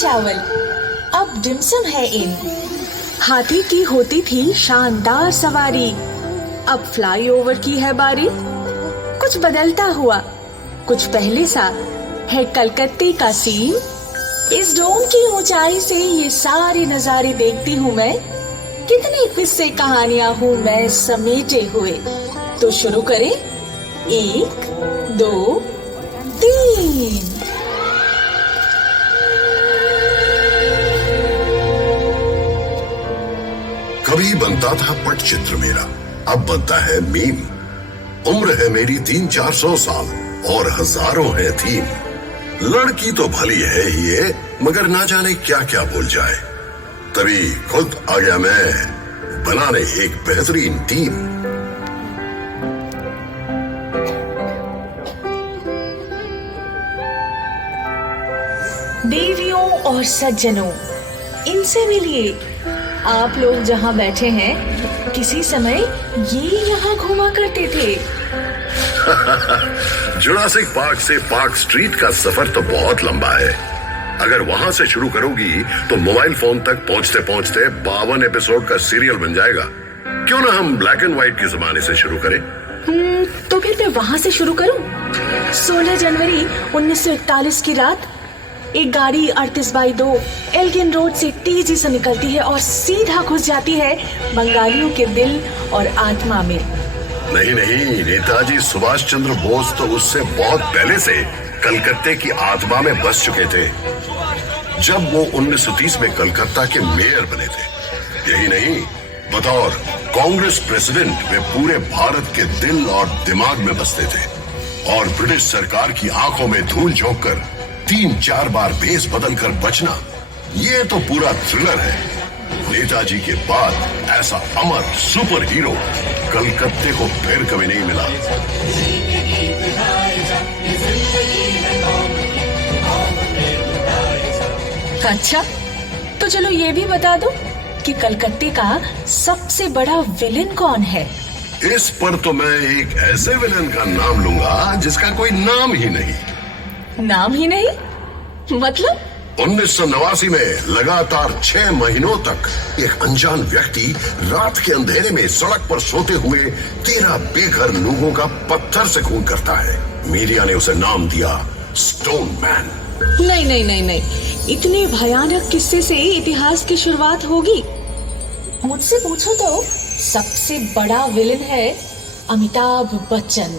चावल, अब डिमसम है इन। हाथी की होती थी शानदार सवारी, अब फ्लाईओवर की है बारी। कुछ बदलता हुआ, कुछ पहले सा है कलकत्ते का सीन। इस डोम की ऊंचाई से ये सारे नजारे देखती हूँ मैं। कितने किस्से कहानियां हूँ मैं समेटे हुए। तो शुरू करें, 1 2 3। कभी बनता था पटचित्र मेरा, अब बनता है मीम। उम्र है मेरी 300-400 साल और हजारों है थीम। लड़की तो भली है ही ये, मगर ना जाने क्या क्या भूल जाए। तभी खुद आ गया मैं बनाने एक बेहतरीन टीम। देवियों और सज्जनों, इनसे मिलिए। आप लोग जहाँ बैठे हैं, किसी समय ये यहाँ घुमा करते थे। जुरासिक पार्क से पार्क स्ट्रीट का सफर तो बहुत लंबा है। अगर वहां से शुरू करोगी तो मोबाइल फोन तक पहुंचते पहुंचते 52 एपिसोड का सीरियल बन जाएगा। क्यों ना हम ब्लैक एंड व्हाइट के जमाने से शुरू करें? तो फिर मैं वहां से शुरू करूं। 16 जनवरी 1941 की रात एक गाड़ी 38/2 एल्गिन रोड से तेजी से निकलती है और सीधा घुस जाती है बंगालियों के दिल और आत्मा में। नहीं, नेताजी सुभाष चंद्र बोस तो उससे बहुत पहले से कलकत्ते की आत्मा में बस चुके थे, जब वो 1930 में कलकत्ता के मेयर बने थे। यही नहीं, बतौर कांग्रेस प्रेसिडेंट वे पूरे भारत के दिल और दिमाग में बसते थे और ब्रिटिश सरकार की आंखों में धूल झोंक कर 3-4 बार भेस बदल कर बचना, ये तो पूरा थ्रिलर है। नेताजी के बाद ऐसा अमर सुपर हीरो कलकत्ते को फिर कभी नहीं मिला। अच्छा, तो चलो ये भी बता दो कि कलकत्ते का सबसे बड़ा विलेन कौन है? इस पर तो मैं एक ऐसे विलेन का नाम लूंगा जिसका कोई नाम ही नहीं। नाम ही नहीं? मतलब? 1989 में लगातार 6 महीनों तक एक अनजान व्यक्ति रात के अंधेरे में सड़क पर सोते हुए 13 बेघर लोगों का पत्थर से खून करता है। मीडिया ने उसे नाम दिया स्टोन मैन। नहीं, इतने भयानक किस्से से इतिहास की शुरुआत होगी? मुझसे पूछो तो सबसे बड़ा विलेन है अमिताभ बच्चन।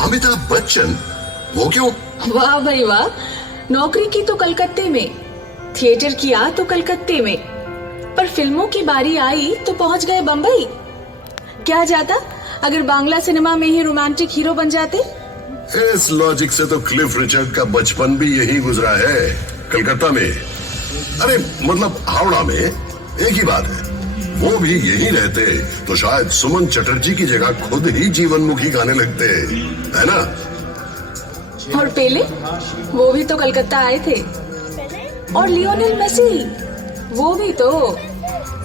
अमिताभ बच्चन? वो क्यों? वाह भाई वाह, नौकरी की तो कलकत्ते में, थिएटर किया तो कलकत्ते में, पर फिल्मों की बारी आई तो पहुंच गए बंबई। क्या जाता अगर बांग्ला सिनेमा में ही रोमांटिक हीरो बन जाते? इस लॉजिक से तो क्लिफ रिचर्ड का बचपन भी यही गुजरा है, कलकत्ता में। अरे मतलब हावड़ा में, एक ही बात है। वो भी यही रहते तो शायद सुमन चटर्जी की जगह खुद ही जीवनमुखी गाने लगते, है ना? और पेले, वो भी तो कलकत्ता आए थे। और लियोनेल मेसी, वो भी तो।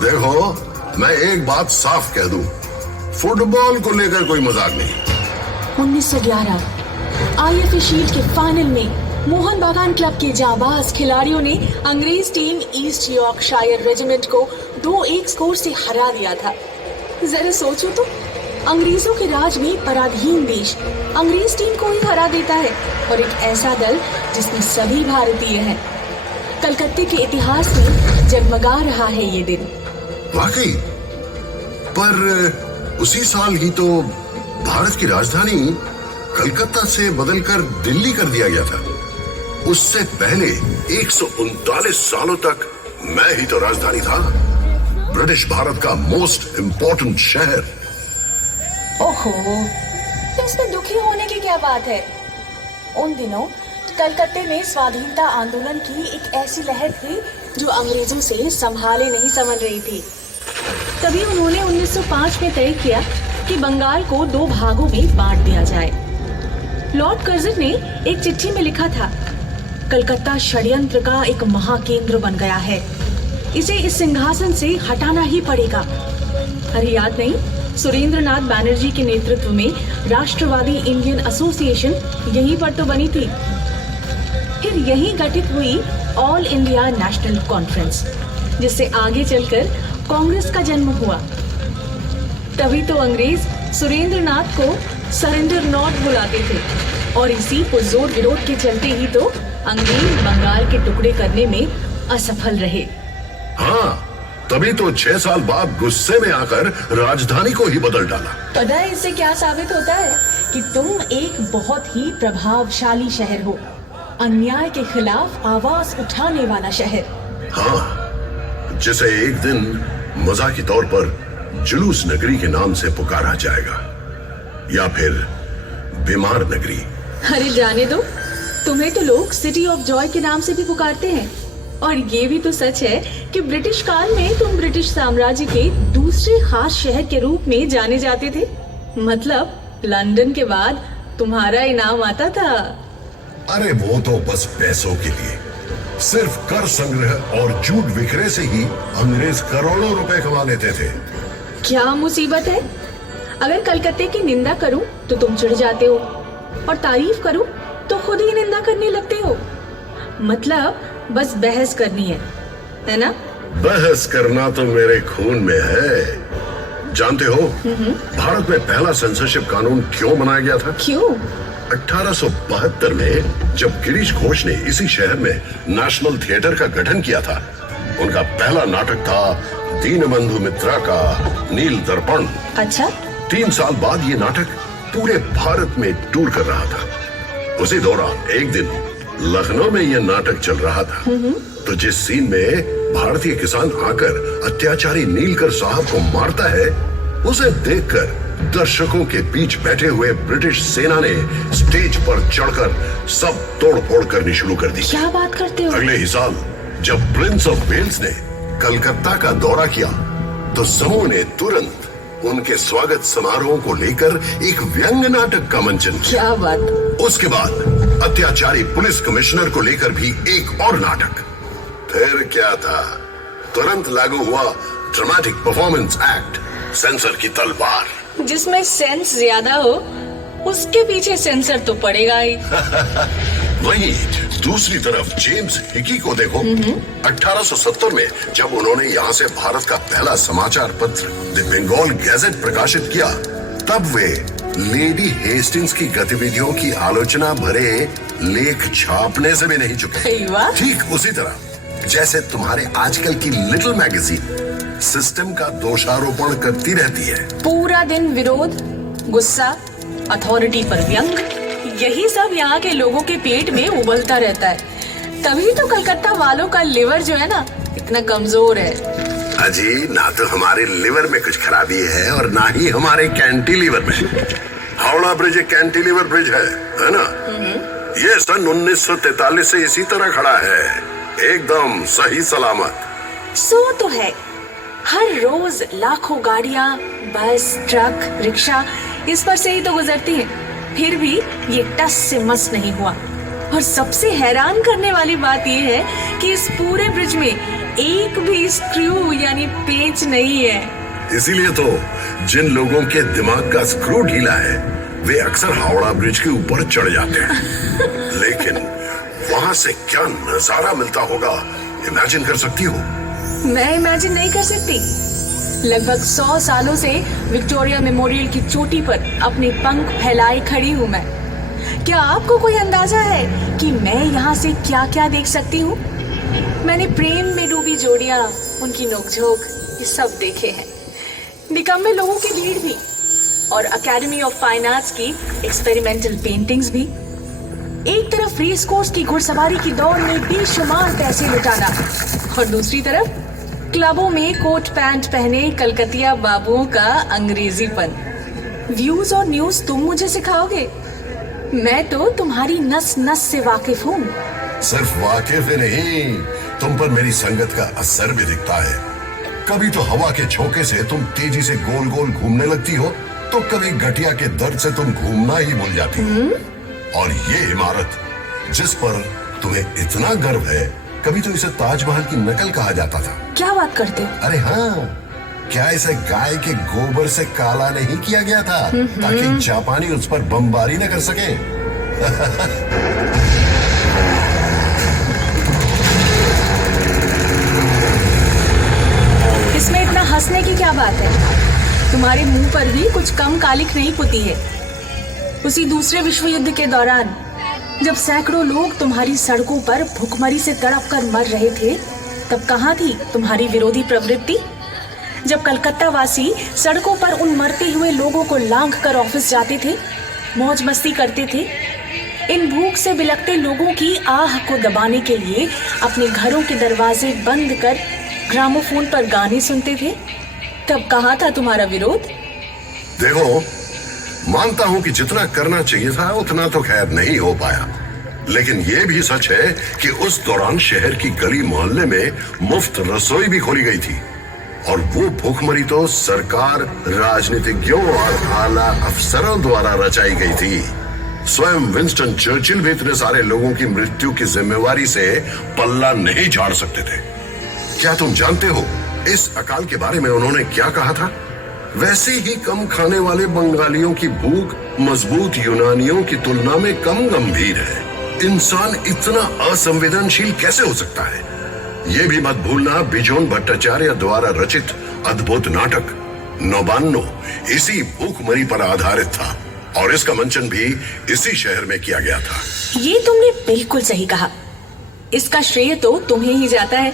देखो, मैं एक बात साफ कह दूं, फुटबॉल को लेकर कोई मजाक नहीं। 1911 IFA शील्ड के फाइनल में मोहन बागान क्लब के जाबाज खिलाड़ियों ने अंग्रेज टीम ईस्ट यॉर्कशायर रेजिमेंट को 2-1 स्कोर से हरा दिया था। जरा सोचो तो, अंग्रेजों के राज में पराधीन देश अंग्रेज टीम को ही हरा देता है, और एक ऐसा दल जिसमें सभी भारतीय हैं। कलकत्ते के इतिहास में जगमगा रहा है ये दिन। वाकई, पर उसी साल ही तो भारत की राजधानी कलकत्ता से बदलकर दिल्ली कर दिया गया था। उससे पहले 139 सालों तक मैं ही तो राजधानी था, ब्रिटिश भारत का मोस्ट इंपॉर्टेंट शहर। ओहो, तो इसमें दुखी होने की क्या बात है? उन दिनों कलकत्ते में स्वाधीनता आंदोलन की एक ऐसी लहर थी जो अंग्रेजों से संभाले नहीं समझ रही थी। तभी उन्होंने 1905 में तय किया कि बंगाल को 2 भागों में बांट दिया जाए। लॉर्ड कर्जन ने एक चिट्ठी में लिखा था, कलकत्ता षड्यंत्र का एक महाकेंद्र बन गया है, इसे इस सिंहासन से हटाना ही पड़ेगा। अरे याद नहीं, सुरेंद्रनाथ बैनर्जी के नेतृत्व में राष्ट्रवादी इंडियन एसोसिएशन यहीं पर तो बनी थी। फिर यहीं गठित हुई ऑल इंडिया नेशनल कॉन्फ्रेंस, जिससे आगे चलकर कांग्रेस का जन्म हुआ। तभी तो अंग्रेज सुरेंद्र नाथ को सरेंडर नॉट बुलाते थे और इसी पुरजोर विरोध के चलते ही तो अंग्रेज बंगाल के टुकड़े करने में असफल रहे। हाँ, तभी तो 6 साल बाद गुस्से में आकर राजधानी को ही बदल डाला। पता है इससे क्या साबित होता है? कि तुम एक बहुत ही प्रभावशाली शहर हो, अन्याय के खिलाफ आवाज उठाने वाला शहर। हाँ, जिसे एक दिन मजाकी तौर पर जुलूस नगरी के नाम से पुकारा जाएगा, या फिर बीमार नगरी। अरे जाने दो, तुम्हें तो लोग सिटी ऑफ जॉय के नाम से भी पुकारते हैं। और ये भी तो सच है कि ब्रिटिश काल में तुम ब्रिटिश साम्राज्य के दूसरे खास शहर के रूप में जाने जाते थे। मतलब लंदन के बाद तुम्हारा इनाम आता था। अरे वो तो बस पैसों के लिए, सिर्फ कर संग्रह और झूठ बिखरे से ही अंग्रेज करोड़ों रुपए कमा लेते थे। क्या मुसीबत है? अगर कलकत्ते की निंदा करूं तो तुम चिढ़ जाते हो, और तारीफ करूं तो खुद ही निंदा करने लगते हो। मतलब बस बहस करनी है ना? बहस करना तो मेरे खून में है। जानते हो भारत में पहला सेंसरशिप कानून क्यों बनाया गया था? क्यों? 1872 में जब गिरीश घोष ने इसी शहर में नेशनल थिएटर का गठन किया था, उनका पहला नाटक था दीनबंधु मित्रा का नील दर्पण। अच्छा। 3 साल बाद ये नाटक पूरे भारत में टूर कर रहा था। उसी दौरान एक दिन लखनऊ में यह नाटक चल रहा था, तो जिस सीन में भारतीय किसान आकर अत्याचारी नीलकर साहब को मारता है, उसे देखकर दर्शकों के बीच बैठे हुए ब्रिटिश सेना ने स्टेज पर चढ़कर सब तोड़फोड़ करनी शुरू कर दी। क्या बात करते हो? अगले ही साल जब प्रिंस ऑफ वेल्स ने कलकत्ता का दौरा किया, तो समूह ने तुरंत उनके स्वागत समारोह को लेकर एक व्यंग नाटक का मंचन किया। क्या बात? उसके बाद अत्याचारी पुलिस कमिश्नर को लेकर भी एक और नाटक। फिर क्या था, तुरंत लागू हुआ ड्रामेटिक परफॉर्मेंस एक्ट, सेंसर की तलवार। जिसमें सेंस ज्यादा हो उसके पीछे सेंसर तो पड़ेगा ही। वहीं दूसरी तरफ जेम्स हिकी को देखो। 1870 में जब उन्होंने यहाँ से भारत का पहला समाचार पत्र द बंगाल गैजेट प्रकाशित किया, तब वे लेडी हेस्टिंग्स की गतिविधियों की आलोचना भरे लेख छापने से भी नहीं चुके। ठीक उसी तरह जैसे तुम्हारे आजकल की लिटिल मैगजीन सिस्टम का दोषारोपण करती रहती है। पूरा दिन विरोध, गुस्सा, अथॉरिटी पर व्यंग, यही सब यहाँ के लोगों के पेट में उबलता रहता है। तभी तो कलकत्ता वालों का लिवर जो है ना, इतना कमजोर है। अजी, ना तो हमारे लिवर में कुछ खराबी है और ना ही हमारे कैंटिलीवर में। हावड़ा ब्रिज एक कैंटिलीवर ब्रिज है ना? ये सन 1943 से इसी तरह खड़ा है, एकदम सही सलामत। सो तो है, हर रोज लाखों गाड़ियाँ, बस, ट्रक, रिक्शा इस पर से ही तो गुजरती हैं। फिर भी ये टस से मस नहीं हुआ। और सबसे हैरान करने वाली बात ये है कि इस पूरे ब्रिज में एक भी स्क्रू यानी पेंच नहीं है। इसीलिए तो जिन लोगों के दिमाग का स्क्रू ढीला है, वे अक्सर हावड़ा ब्रिज के ऊपर चढ़ जाते हैं। लेकिन वहाँ से क्या नजारा मिलता होगा, इमेजिन कर सकती हो? मैं इमेजिन नहीं कर सकती। लगभग 100 सालों से विक्टोरिया मेमोरियल की चोटी पर अपने पंख फैलाए खड़ी हूँ मैं। क्या आपको कोई अंदाजा है कि मैं यहाँ से क्या क्या देख सकती हूँ? मैंने प्रेम में डूबी जोड़ियाँ, उनकी नोकझोंक, ये सब देखे हैं। निकम्मे लोगों की भीड़ भी, और अकेडमी ऑफ फाइन आर्ट्स की एक्सपेरिमेंटल पेंटिंग्स भी। एक तरफ रेस कोर्स की घुड़सवारी की दौड़ में बेशुमार पैसे लुटाना, और दूसरी तरफ क्लबों में कोट पैंट पहने कलकतिया बाबुओं का अंग्रेजीपन। व्यूज और न्यूज तुम मुझे सिखाओगे? मैं तो तुम्हारी नस नस से वाकिफ हूँ। सिर्फ वाकिफ ही नहीं, तुम पर मेरी संगत का असर भी दिखता है। कभी तो हवा के झोंके से तुम तेजी से गोल गोल घूमने लगती हो, तो कभी गठिया के दर्द से तुम घूमना ही भूल जाती हो। और ये इमारत जिस पर तुम्हें इतना गर्व है, कभी तो इसे ताजमहल की नकल कहा जाता था। क्या बात करते हो? अरे हाँ, क्या इसे गाय के गोबर से काला नहीं किया गया था ताकि जापानी उस पर बमबारी न कर सके? हंसने की क्या बात है? तुम्हारे मुंह पर भी कुछ कम कालिख नहीं पुती है। उसी दूसरे विश्व युद्ध के दौरान जब सैकड़ों लोग तुम्हारी सड़कों पर भूखमरी से तड़प कर मर रहे थे, तब कहाँ थी तुम्हारी विरोधी प्रवृत्ति? जब कलकत्ता वासी सड़कों पर उन मरते हुए लोगों को लांघ कर ऑफिस जाते थे, मौज मस्ती करते थे, इन भूख से बिलखते लोगों की आह को दबाने के लिए अपने घरों के दरवाजे बंद कर ग्रामोफोन पर गाने सुनते थे, तब कहाँ था तुम्हारा विरोध? देखो, मानता हूं कि जितना करना चाहिए था उतना तो खैर नहीं हो पाया, लेकिन यह भी सच है कि उस दौरान शहर की गली मोहल्ले में मुफ्त रसोई भी खोली गई थी, और वो भूखमरी तो सरकार, राजनीतिज्ञों और आला अफसरों द्वारा रचाई गई थी। स्वयं विंस्टन चर्चिल भी इतने सारे लोगों की मृत्यु की जिम्मेवारी से पल्ला नहीं झाड़ सकते थे। क्या तुम जानते हो इस अकाल के बारे में उन्होंने क्या कहा था? वैसे ही कम खाने वाले बंगालियों की भूख मजबूत यूनानियों की तुलना में कम गंभीर है। इंसान इतना असंवेदनशील कैसे हो सकता है? ये भी मत भूलना, बिजोन भट्टाचार्य द्वारा रचित अद्भुत नाटक नौबान्नो इसी भूखमरी पर आधारित था, और इसका मंचन भी इसी शहर में किया गया था। ये तुमने बिल्कुल सही कहा। इसका श्रेय तो तुम्हें ही जाता है।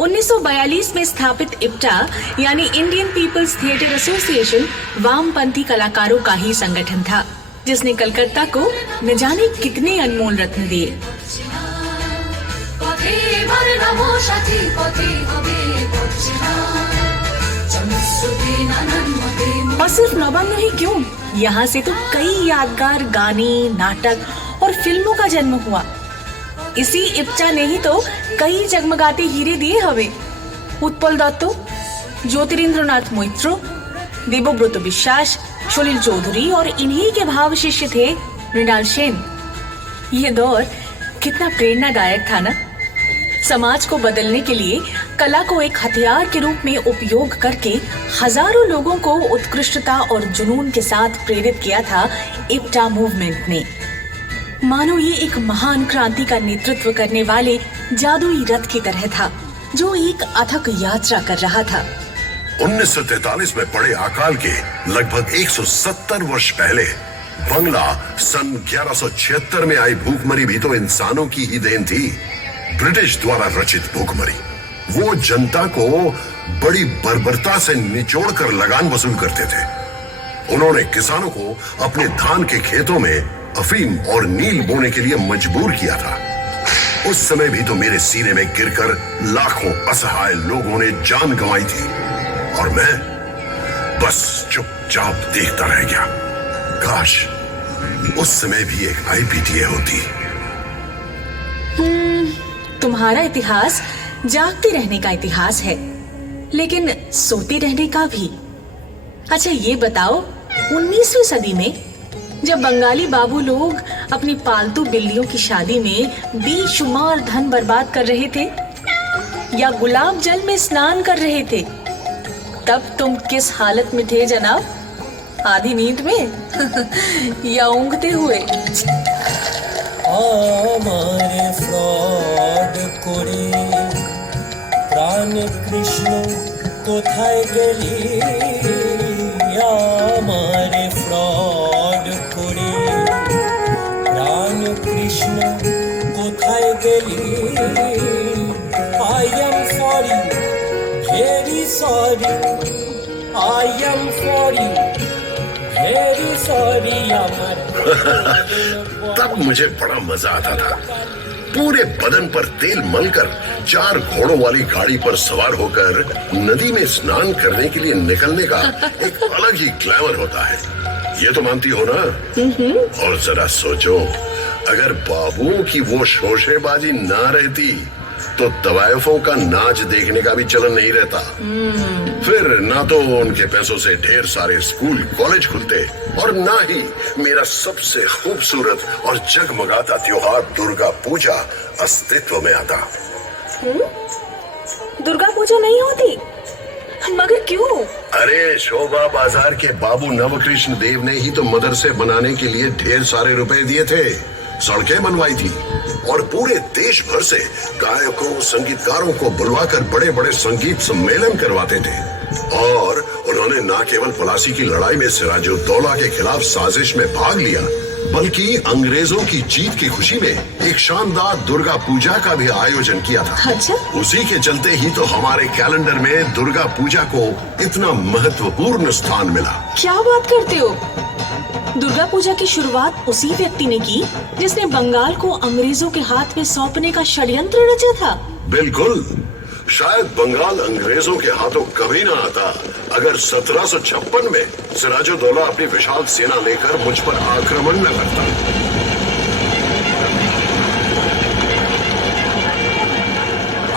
1942 में स्थापित इप्टा यानी इंडियन पीपल्स थिएटर एसोसिएशन वामपंथी कलाकारों का ही संगठन था, जिसने कलकत्ता को न जाने कितने अनमोल रत्न दिए। और सिर्फ नौबान्नो ही क्यों, यहाँ से तो कई यादगार गाने, नाटक और फिल्मों का जन्म हुआ। इसी इप्टा ने ही तो कई जगमगाते हीरे दिए हमें। उत्पल दत्तो, ज्योतिरिंद्रनाथ मोइत्रो, देवव्रत विश्वास, सलिल चौधरी और इन्हीं के भाव शिष्य थे मृणाल सेन। ये दौर कितना प्रेरणादायक था ना। समाज को बदलने के लिए कला को एक हथियार के रूप में उपयोग करके हजारों लोगों को उत्कृष्टता और जुनून के साथ प्रेरित किया था इप्टा मूवमेंट ने। मानो ये एक महान क्रांति का नेतृत्व करने वाले जादुई रथ की तरह था, जो एक अथक यात्रा कर रहा था। 1943 में पड़े अकाल के लगभग 170 वर्ष पहले बंगला सन 1176 में आई भूखमरी भी तो इंसानों की ही देन थी। ब्रिटिश द्वारा रचित भूखमरी वो जनता को बड़ी बर्बरता से निचोड़ कर लगान वसूल करते थे। उन्होंने किसानों को अपने धान के खेतों में अफीम और नील बोने के लिए मजबूर किया था। उस समय भी तो मेरे सीने में गिरकर लाखों असहाय लोगों ने जान गंवाई थी, और मैं बस चुपचाप देखता रह गया। काश उस समय भी एक आईपीटीए होती। तुम्हारा इतिहास जागते रहने का इतिहास है, लेकिन सोते रहने का भी। अच्छा ये बताओ, 19वीं सदी में जब बंगाली बाबू लोग अपनी पालतू बिल्लियों की शादी में बेशुमार धन बर्बाद कर रहे थे या गुलाब जल में स्नान कर रहे थे, तब तुम किस हालत में थे जनाब? आधी नींद में या ऊँघते हुए? আমারে ফ্রড করে প্রাণ কৃষ্ণ কোথায় গেলি, আমারে ফ্রড করে প্রাণ কৃষ্ণ কোথায় গেলি। I am sorry, very sorry, I am sorry, very sorry, আমার तब मुझे बड़ा मजा आता था। पूरे बदन पर तेल मलकर 4 घोड़ों वाली गाड़ी पर सवार होकर नदी में स्नान करने के लिए निकलने का एक अलग ही ग्लैमर होता है। ये तो मानती हो ना? और जरा सोचो, अगर बाबुओं की वो शोशेबाजी ना रहती तो तवायफों का नाच देखने का भी चलन नहीं रहता। फिर ना तो उनके पैसों से ढेर सारे स्कूल कॉलेज खुलते, और ना ही मेरा सबसे खूबसूरत और जगमगाता त्योहार दुर्गा पूजा अस्तित्व में आता। दुर्गा पूजा नहीं होती? मगर क्यों? अरे शोभा बाजार के बाबू नवकृष्ण देव ने ही तो मदरसे बनाने के लिए ढेर सारे रुपए दिए थे, सड़कें बनवाई थी, और पूरे देश भर से गायकों संगीतकारों को बुलवाकर बड़े बड़े संगीत सम्मेलन करवाते थे। और उन्होंने न केवल पलासी की लड़ाई में सिराजुद्दौला के खिलाफ साजिश में भाग लिया, बल्कि अंग्रेजों की जीत की खुशी में एक शानदार दुर्गा पूजा का भी आयोजन किया था। अच्छा। उसी के चलते ही तो हमारे कैलेंडर में दुर्गा पूजा को इतना महत्वपूर्ण स्थान मिला। क्या बात करते हो? दुर्गा पूजा की शुरुआत उसी व्यक्ति ने की जिसने बंगाल को अंग्रेजों के हाथ में सौंपने का षड्यंत्र रचा था। बिल्कुल। शायद बंगाल अंग्रेजों के हाथों कभी ना आता अगर 1756 में सिराजुद्दौला अपनी विशाल सेना लेकर मुझ पर आक्रमण न करता।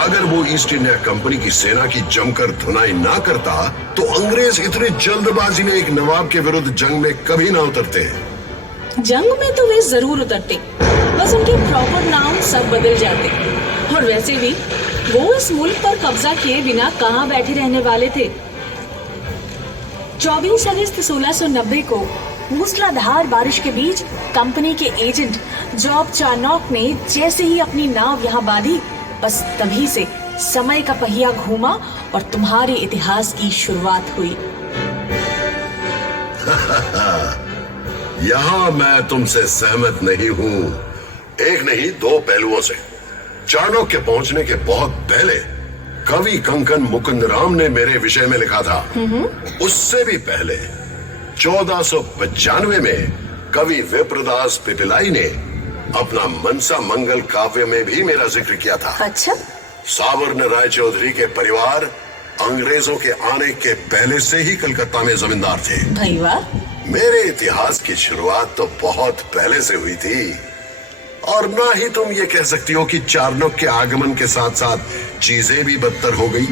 अगर वो ईस्ट इंडिया कंपनी की सेना की जमकर धुनाई ना करता तो अंग्रेज इतनी जल्दबाजी में एक नवाब के विरुद्ध जंग में कभी ना उतरते। जंग में तो वे जरूर उतरते, बस उनके प्रॉपर नाम सब बदल जाते। और वैसे भी वो इस मुल्क पर कब्जा किए बिना कहां बैठे रहने वाले थे। 24 अगस्त 1690 को मूसलाधार बारिश के बीच कंपनी के एजेंट जॉब चार्नॉक ने जैसे ही अपनी नाव यहाँ बांधी, बस तभी से समय का पहिया घूमा और तुम्हारे इतिहास की शुरुआत हुई। यहाँ मैं तुमसे सहमत नहीं हूँ। एक नहीं, दो पहलुओं से। चाणक्य के पहुंचने के बहुत पहले कवि कंकन मुकुंदराम ने मेरे विषय में लिखा था। उससे भी पहले 1495 में कवि विप्रदास पिपिलाई ने अपना मनसा मंगल काव्य में भी मेरा जिक्र किया था। अच्छा। सावर्ण राय चौधरी के परिवार अंग्रेजों के आने के पहले से ही कलकत्ता में जमींदार थे। भाई वाह। मेरे इतिहास की शुरुआत तो बहुत पहले से हुई थी। और ना ही तुम ये कह सकती हो कि चाणक्य के आगमन के साथ साथ चीजें भी बदतर हो गई।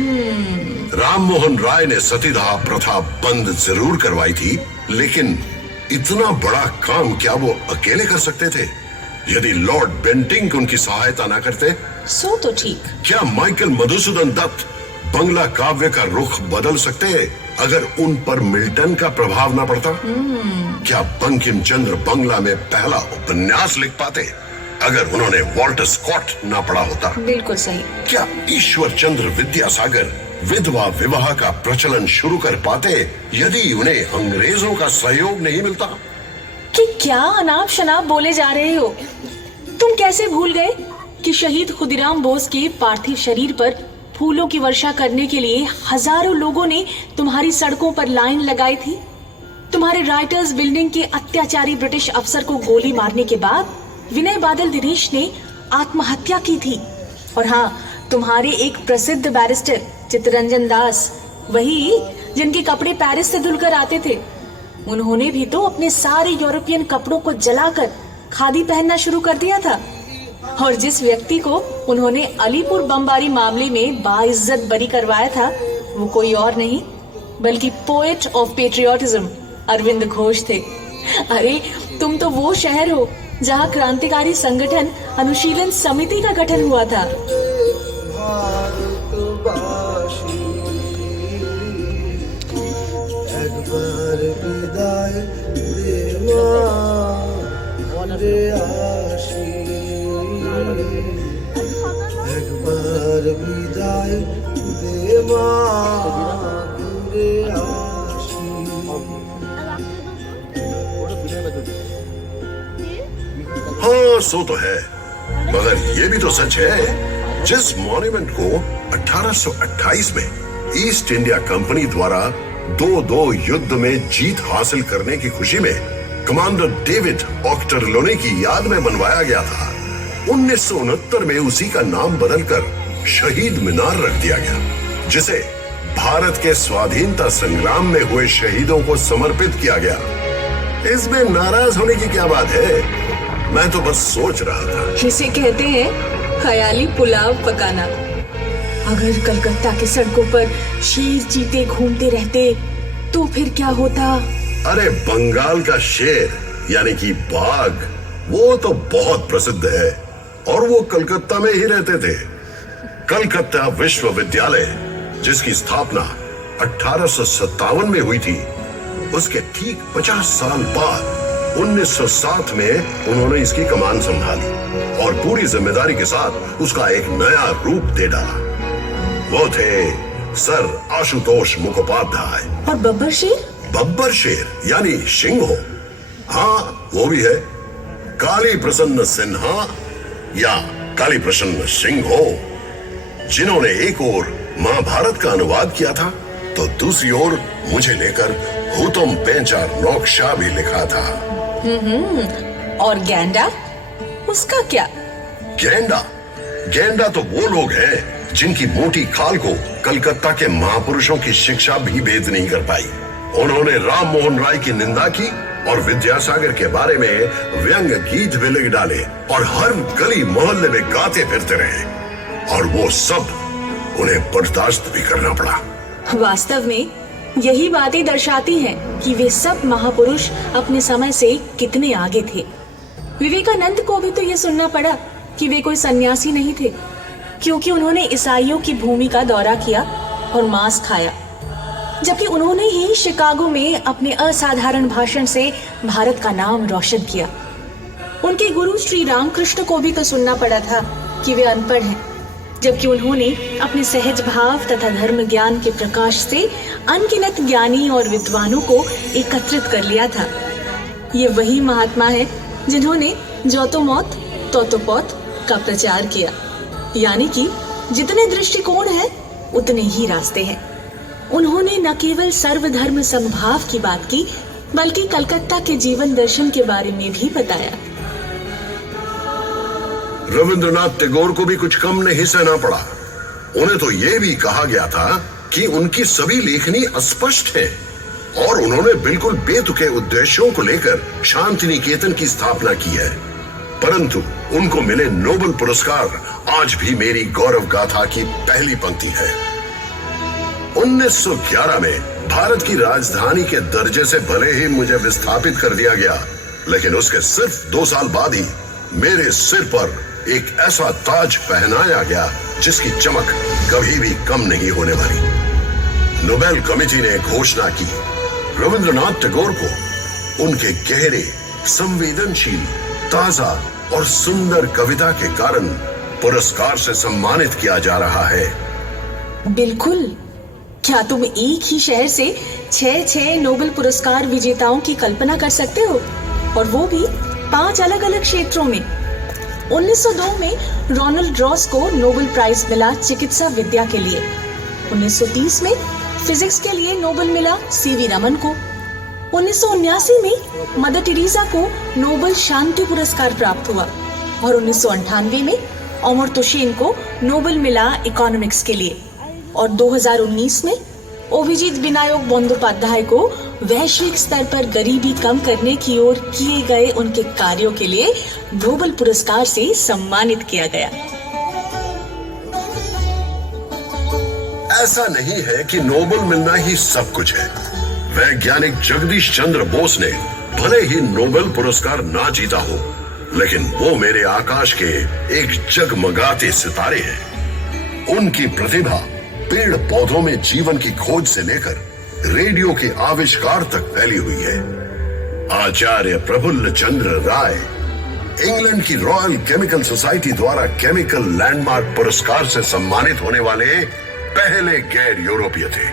राम मोहन राय ने सतीदाह प्रथा बंद जरूर करवाई थी, लेकिन इतना बड़ा काम क्या वो अकेले कर सकते थे? यदि लॉर्ड बेंटिंक उनकी सहायता ना करते सो तो ठीक। क्या माइकल मधुसूदन दत्त बंगला काव्य का रुख बदल सकते अगर उन पर मिल्टन का प्रभाव ना पड़ता? क्या बंकिम चंद्र बंगला में पहला उपन्यास लिख पाते अगर उन्होंने वॉल्टर स्कॉट ना पढ़ा होता? बिल्कुल सही। क्या ईश्वर चंद्र विद्यासागर विधवा विवाह का प्रचलन शुरू कर पाते यदि उन्हें अंग्रेजों का सहयोग नहीं मिलता? कि क्या अनाप शनाप बोले जा रहे हो? तुम कैसे भूल गए कि शहीद खुदीराम बोस के पार्थिव शरीर पर फूलों की वर्षा करने के लिए हजारों लोगों ने तुम्हारी सड़कों पर लाइन लगाई थी? तुम्हारे राइटर्स बिल्डिंग के अत्याचारी ब्रिटिश अफसर को गोली मारने के बाद विनय बादल दिनेश ने आत्महत्या की थी। और हाँ, तुम्हारे एक प्रसिद्ध बैरिस्टर चित्तरंजन दास, वही जिनके कपड़े पेरिस से धुलकर आते थे, उन्होंने भी तो अपने सारे यूरोपियन कपड़ों को जलाकर खादी पहनना शुरू कर दिया था। और जिस व्यक्ति को उन्होंने अलीपुर बमबारी मामले में बाइज्जत बरी करवाया था, वो कोई और नहीं बल्कि poet of patriotism Aurobindo Ghosh थे। अरे तुम तो वो शहर हो जहाँ क्रांतिकारी संगठन अनुशीलन समिति का गठन हुआ था। हाँ, सो तो है, मगर ये भी तो सच है, जिस मॉन्यूमेंट को 1828 में ईस्ट इंडिया कंपनी द्वारा 2-2 युद्ध में जीत हासिल करने की खुशी में कमांडर डेविड ऑक्टरलोनी की याद में बनवाया गया था, 1969 में उसी का नाम बदलकर शहीद मीनार रख दिया गया, जिसे भारत के स्वाधीनता संग्राम में हुए शहीदों को समर्पित किया गया। इसमें नाराज होने की क्या बात है? मैं तो बस सोच रहा था। इसे कहते हैं ख्याली पुलाव पकाना। अगर कलकत्ता के सड़कों पर शेर चीते घूमते रहते तो फिर क्या होता? अरे बंगाल का शेर यानी कि बाघ, वो तो बहुत प्रसिद्ध है और वो कलकत्ता में ही रहते थे। कलकत्ता विश्वविद्यालय, जिसकी स्थापना 1857 में हुई थी, उसके ठीक 50 साल बाद 1907 में उन्होंने इसकी कमान संभाली और पूरी जिम्मेदारी के साथ उसका एक नया रूप दे डाला। वो थे सर आशुतोष मुखोपाध्याय। और बब्बर शेर? बब्बर शेर यानी सिंहो, हाँ वो भी है। काली प्रसन्न सिन्हा या काली प्रसन्न सिंहो, जिन्होंने एक ओर महाभारत का अनुवाद किया था तो दूसरी ओर मुझे लेकर हुतुम पेंचार नौकशा भी लिखा था। और गैंडा, उसका क्या? गैंडा तो वो लोग हैं जिनकी मोटी खाल को कलकत्ता के महापुरुषों की शिक्षा भी भेद नहीं कर पाई। उन्होंने राम मोहन राय की निंदा की और विद्यासागर के बारे में व्यंग गीत भी लिख डाले और हर गली मोहल्ले में गाते फिरते रहे, और वो सब उन्हें बर्दाश्त भी करना पड़ा। वास्तव में यही बातें दर्शाती हैं कि वे सब महापुरुष अपने समय से कितने आगे थे। विवेकानंद को भी तो ये सुनना पड़ा कि वे कोई सन्यासी नहीं थे, क्योंकि उन्होंने ईसाइयों की भूमि का दौरा किया और मांस खाया, जबकि उन्होंने ही शिकागो में अपने असाधारण भाषण से भारत का नाम रोशन किया। उनके गुरु श्री रामकृष्ण को भी तो सुनना पड़ा था कि वे अनपढ़ हैं, जबकि उन्होंने अपने सहज भाव तथा धर्म ज्ञान के प्रकाश से अनगिनत ज्ञानी और विद्वानों को एकत्रित कर लिया था। ये वही महात्मा है जिन्होंने जो तो मौत तो पौत का प्रचार किया, यानी कि जितने दृष्टिकोण हैं उतने ही रास्ते हैं। उन्होंने न केवल सर्वधर्म समभाव की बात की, बल्कि कलकत्ता के जीवन दर्शन के बारे में भी बताया। रविंद्रनाथ टैगोर को भी कुछ कम नहीं सहना पड़ा। उन्हें तो यह भी कहा गया था कि उनकी सभी लेखनी अस्पष्ट है, और उन्होंने बिल्कुल बेतुके उद्देश्यों को लेकर शांति निकेतन की स्थापना की है। परंतु उनको मिले नोबेल पुरस्कार आज भी मेरी गौरव गाथा की पहली पंक्ति है। 1911 में भारत की राजधानी के दर्जे से भले ही मुझे विस्थापित कर दिया गया, लेकिन उसके सिर्फ 2 साल बाद ही मेरे सिर पर एक ऐसा ताज पहनाया गया जिसकी चमक कभी भी कम नहीं होने वाली। नोबेल कमेटी ने घोषणा की, रविंद्रनाथ टैगोर को उनके गहरे, संवेदनशील, ताजा और सुंदर कविता के कारण पुरस्कार से सम्मानित किया जा रहा है। बिल्कुल। क्या तुम एक ही शहर से 6 नोबेल पुरस्कार विजेताओं की कल्पना कर सकते हो, और वो भी 5 अलग अलग क्षेत्रों में? 1902 में रोनाल्ड रॉस को नोबेल प्राइज मिला चिकित्सा विद्या के लिए। 1930 में फिजिक्स के लिए नोबेल मिला सीवी रमन को। 1979 में मदर टेरेसा को नोबेल शांति पुरस्कार प्राप्त हुआ, और 1998 में अमर्त्य सेन को नोबेल मिला इकोनॉमिक्स के लिए, और 2019 में अभिजीत विनायक बंदोपाध्याय को वैश्विक स्तर पर गरीबी कम करने की ओर किए गए उनके कार्यों के लिए नोबेल पुरस्कार से सम्मानित किया गया। ऐसा नहीं है कि नोबेल मिलना ही सब कुछ है। वैज्ञानिक जगदीश चंद्र बोस ने भले ही नोबेल पुरस्कार ना जीता हो, लेकिन वो मेरे आकाश के एक जगमगाते सितारे हैं। उनकी प्रतिभा पेड़ पौधों में जीवन की खोज से लेकर रेडियो के आविष्कार तक फैली हुई है। आचार्य प्रफुल्ल चंद्र राय इंग्लैंड की रॉयल केमिकल सोसाइटी द्वारा केमिकल लैंडमार्क पुरस्कार से सम्मानित होने वाले पहले गैर यूरोपीय थे।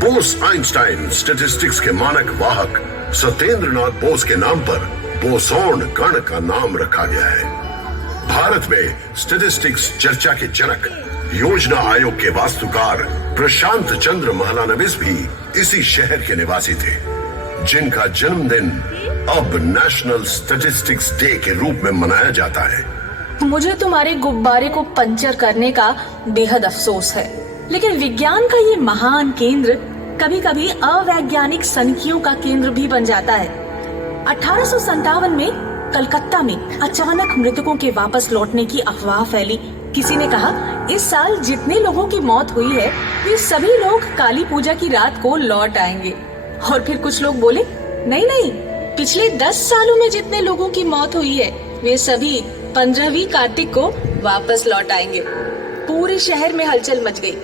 बोस आइंस्टाइन स्टैटिस्टिक्स के मानक वाहक सत्येंद्रनाथ बोस के नाम पर बोसोन गण का नाम रखा गया है। भारत में स्टैटिस्टिक्स चर्चा के जनक योजना आयोग के वास्तुकार प्रशांत चंद्र महलानबिस भी इसी शहर के निवासी थे, जिनका जन्मदिन अब नेशनल स्टैटिस्टिक्स डे के रूप में मनाया जाता है। मुझे तुम्हारे गुब्बारे को पंचर करने का बेहद अफसोस है, लेकिन विज्ञान का ये महान केंद्र कभी कभी अवैज्ञानिक सनकियों का केंद्र भी बन जाता है। 1857 में कलकत्ता में अचानक मृतकों के वापस लौटने की अफवाह फैली। किसी ने कहा इस साल जितने लोगों की मौत हुई है वे सभी लोग काली पूजा की रात को लौट आएंगे। और फिर कुछ लोग बोले नहीं, पिछले 10 सालों में जितने लोगों की मौत हुई है वे सभी 15वीं कार्तिक को वापस लौट आएंगे। पूरे शहर में हलचल मच गई।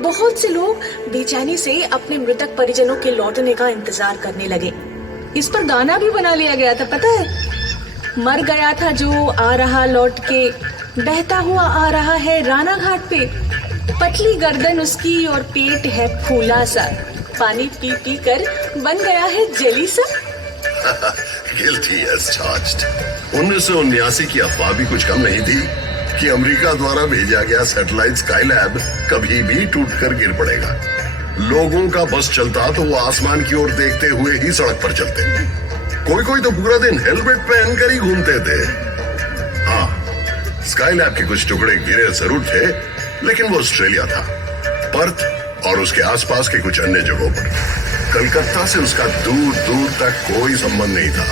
बहुत से लोग बेचैनी से अपने मृतक परिजनों के लौटने का इंतजार करने लगे। इस पर गाना भी बना लिया गया था, पता है? मर गया था जो आ रहा लौट के, बहता हुआ आ रहा है राना घाट पे। पतली गर्दन उसकी और पेट है फूला सा, पानी पी पी कर बन गया है जेली सा। Guilty as charged. 1979 की अफवाह भी कुछ कम नहीं थी कि अमेरिका द्वारा भेजा गया सैटेलाइट स्काईलैब कभी भी टूटकर गिर पड़ेगा। लोगों का बस चलता तो वो आसमान की ओर देखते हुए ही सड़क पर चलते। कोई कोई तो पूरा दिन हेलमेट पहनकर ही घूमते थे। हाँ, स्काईलैब के कुछ टुकड़े गिरे जरूर थे, लेकिन वो ऑस्ट्रेलिया था, पर्थ और उसके आसपास के कुछ अन्य जगहों पर। कलकत्ता से उसका दूर दूर तक कोई संबंध नहीं था।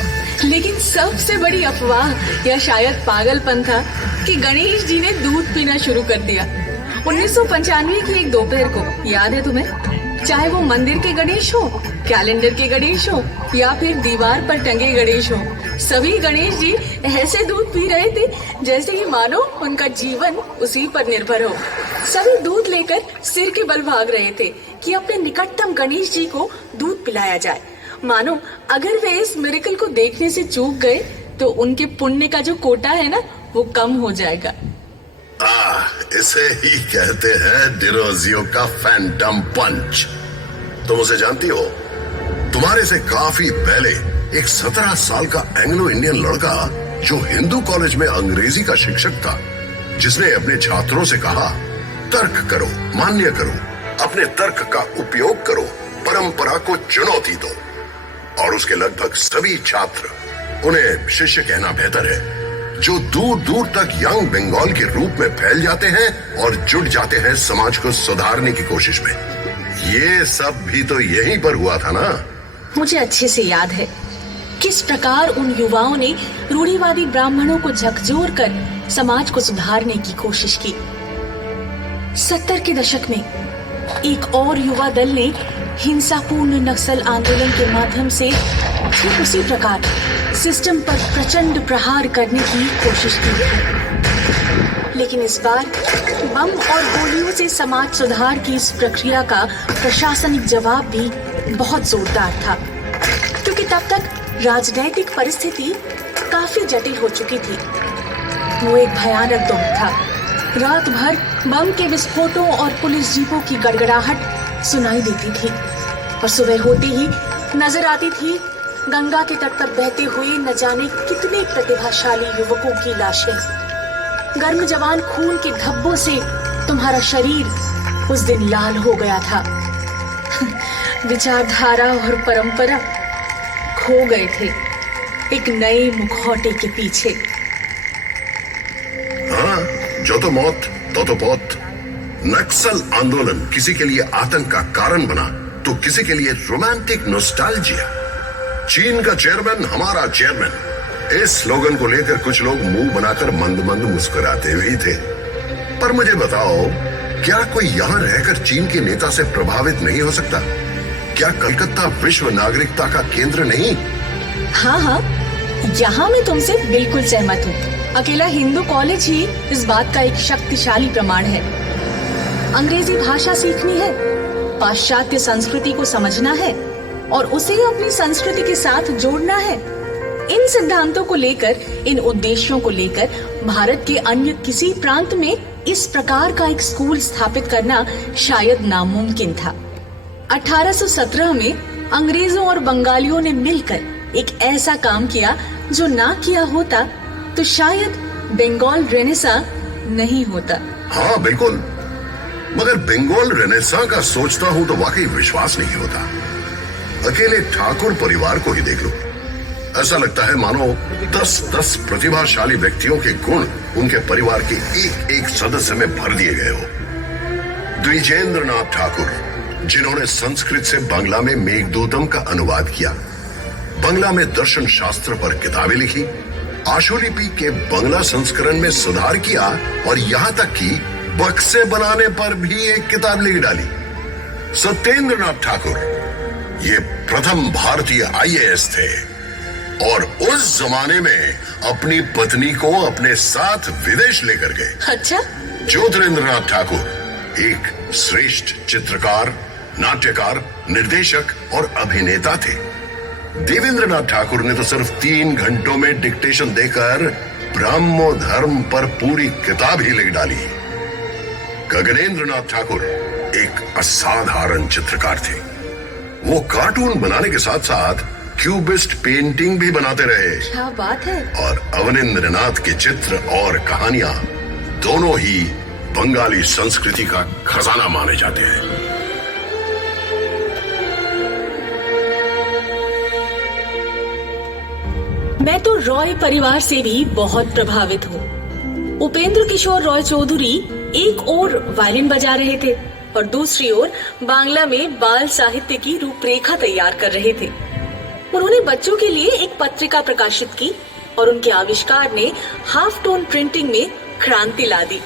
लेकिन सबसे बड़ी अफवाह या शायद पागलपन था कि गणेश जी ने दूध पीना शुरू कर दिया। 1995 की एक दोपहर को, याद है तुम्हें? चाहे वो मंदिर के गणेश हो, कैलेंडर के गणेश हो या फिर दीवार पर टंगे गणेश हो, सभी गणेश जी ऐसे दूध पी रहे थे जैसे कि मानो उनका जीवन उसी पर निर्भर हो। सभी दूध लेकर सिर के बल भाग रहे थे कि अपने निकटतम गणेश जी को दूध पिलाया जाए, मानो अगर वे इस मिरेकल को देखने से चूक गए तो उनके पुण्य का जो कोटा है ना, वो कम हो जाएगा। इसे ही कहते हैं डिरोजियो का फैंटम पंच। तुम उसे जानती हो? तुम्हारे से काफी पहले एक 17 साल का एंग्लो इंडियन लड़का जो हिंदू कॉलेज में अंग्रेजी का शिक्षक था, जिसने अपने छात्रों से कहा, तर्क करो, मान्य करो, अपने तर्क का उपयोग करो, परंपरा को चुनौती दो। और उसके लगभग सभी छात्र, उन्हें शिष्य कहना बेहतर है, जो दूर दूर तक यंग बंगाल के रूप में फैल जाते हैं और जुट जाते हैं समाज को सुधारने की कोशिश में। ये सब भी तो यहीं पर हुआ था ना। मुझे अच्छे से याद है किस प्रकार उन युवाओं ने रूढ़िवादी ब्राह्मणों को झकझोर कर समाज को सुधारने की कोशिश की। 70 के दशक में एक और युवा दल ने हिंसापूर्ण नक्सल आंदोलन के माध्यम से ठीक उसी प्रकार सिस्टम पर प्रचंड प्रहार करने की कोशिश की। लेकिन इस बार बम और गोलियों से समाज सुधार की इस प्रक्रिया का प्रशासनिक जवाब भी बहुत जोरदार था, क्योंकि तब तक राजनैतिक परिस्थिति काफी जटिल हो चुकी थी। वो एक भयानक दौर था। रात भर बम के विस्फोटों और पुलिस जीपों की गड़गड़ाहट सुनाई देती थी और सुबह होते ही नजर आती थी गंगा के तट पर बहते हुए न जाने कितने प्रतिभाशाली युवकों की लाशें। गर्म जवान खून के धब्बों से तुम्हारा शरीर उस दिन लाल हो गया था। विचारधारा और परंपरा खो गए थे एक नए मुखौटे के पीछे। हाँ, जो तो मौत तो पौत। नक्सल आंदोलन किसी के लिए आतंक का कारण बना तो किसी के लिए रोमांटिक नॉस्टैल्जिया। चीन का चेयरमैन हमारा चेयरमैन, इस स्लोगन को लेकर कुछ लोग मुंह बनाकर मंद मंद मुस्कुराते हुए थे। पर मुझे बताओ, क्या कोई यहाँ रहकर चीन के नेता से प्रभावित नहीं हो सकता? क्या कलकत्ता विश्व नागरिकता का केंद्र नहीं? हाँ, यहाँ मैं तुमसे बिल्कुल सहमत हूँ। अकेला हिंदू कॉलेज ही इस बात का एक शक्तिशाली प्रमाण है। अंग्रेजी भाषा सीखनी है, पाश्चात्य संस्कृति को समझना है और उसे अपनी संस्कृति के साथ जोड़ना है। इन सिद्धांतों को लेकर, इन उद्देश्यों को लेकर भारत के अन्य किसी प्रांत में इस प्रकार का एक स्कूल स्थापित करना शायद नामुमकिन था। 1817 में अंग्रेजों और बंगालियों ने मिलकर एक ऐसा काम किया जो ना किया होता तो शायद बंगाल रेनेसा नहीं होता। हाँ बिल्कुल, मगर बंगाल रेनेसा का सोचता हूँ तो वाकई विश्वास नहीं होता। अकेले ठाकुर परिवार को ही देख लो, ऐसा लगता है मानो 10-10 प्रतिभाशाली व्यक्तियों के गुण उनके परिवार के एक एक सदस्य में भर दिए गए हो। द्विजेंद्र नाथ ठाकुर, जिन्होंने संस्कृत से बांग्ला में मेघदूतम का अनुवाद किया, बांग्ला में दर्शन शास्त्र पर किताबें लिखी, आशुलिपि के बांग्ला संस्करण में सुधार किया और यहाँ तक कि बक्से बनाने पर भी एक किताब लिख डाली। सत्येंद्र नाथ ठाकुर ये प्रथम भारतीय IAS थे और उस जमाने में अपनी पत्नी को अपने साथ विदेश लेकर गए। अच्छा? ज्योतिरेंद्र नाथ ठाकुर एक श्रेष्ठ चित्रकार, नाट्यकार, निर्देशक और अभिनेता थे। देवेंद्र नाथ ठाकुर ने तो सिर्फ 3 घंटों में डिक्टेशन देकर ब्रह्मो धर्म पर पूरी किताब ही लिख डाली। गगनेंद्र नाथ ठाकुर एक असाधारण चित्रकार थे। वो कार्टून बनाने के साथ साथ क्यूबिस्ट पेंटिंग भी बनाते रहे। क्या बात है। और अवनींद्र नाथ के चित्र और कहानियां दोनों ही बंगाली संस्कृति का खजाना माने जाते हैं। मैं तो रॉय परिवार से भी बहुत प्रभावित हूँ। उपेंद्र किशोर रॉय चौधरी एक ओर वायलिन बजा रहे थे और दूसरी ओर बांग्ला में बाल साहित्य की रूपरेखा तैयार कर रहे थे। उन्होंने बच्चों के लिए एक पत्रिका प्रकाशित की और उनके आविष्कार ने हाफ टोन प्रिंटिंग में क्रांति ला दी।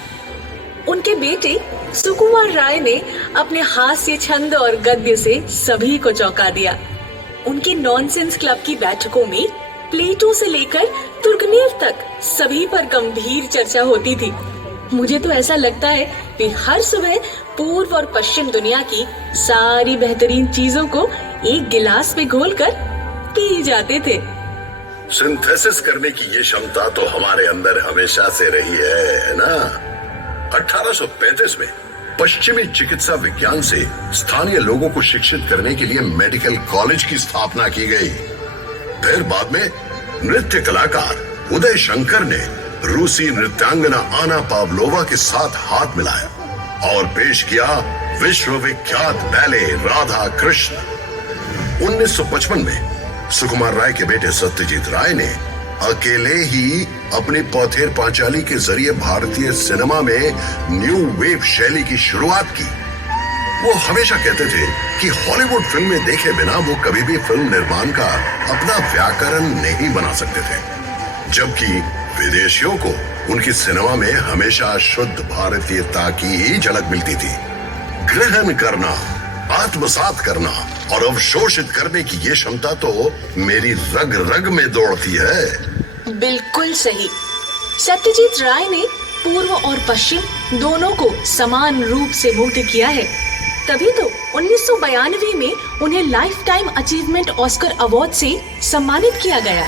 उनके बेटे सुकुमार राय ने अपने हास्य छंद और गद्य से सभी को चौंका दिया। उनके नॉनसेंस क्लब की बैठकों में प्लेटो से लेकर तुर्गनेव तक सभी पर गंभीर चर्चा होती थी। मुझे तो ऐसा लगता है कि हर सुबह पूर्व और पश्चिम दुनिया की सारी बेहतरीन चीजों को एक गिलास में घोलकर पी जाते थे। सिंथेसिस करने की ये क्षमता तो हमारे अंदर हमेशा से रही है ना। 1835 में पश्चिमी चिकित्सा विज्ञान से स्थानीय लोगों को शिक्षित करने के लिए मेडिकल कॉलेज की स्थापना की गई। फिर बाद में नृत्य कलाकार उदय शंकर ने रूसी नृत्यांगना आना पावलोवा के साथ हाथ मिलाया और पेश किया विश्व विख्यात बैले राधा कृष्ण। 1955 में सुकुमार राय के बेटे सत्यजीत राय ने अकेले ही अपनी पौथेर पांचाली के जरिए भारतीय सिनेमा में न्यू वेव शैली की शुरुआत की। वो हमेशा कहते थे कि हॉलीवुड फिल्में देखे बिना वो कभी भी फिल्म निर्माण का अपना व्याकरण नहीं बना सकते थे, जबकि विदेशियों को उनकी सिनेमा में हमेशा शुद्ध भारतीयता की ही झलक मिलती थी। ग्रहण करना, आत्मसात करना और अवशोषित करने की ये क्षमता तो मेरी रग रग में दौड़ती है। बिल्कुल सही। सत्यजीत राय ने पूर्व और पश्चिम दोनों को समान रूप से मुग्ध किया है। तभी तो 1992 में उन्हें life time achievement Oscar award से सम्मानित किया गया।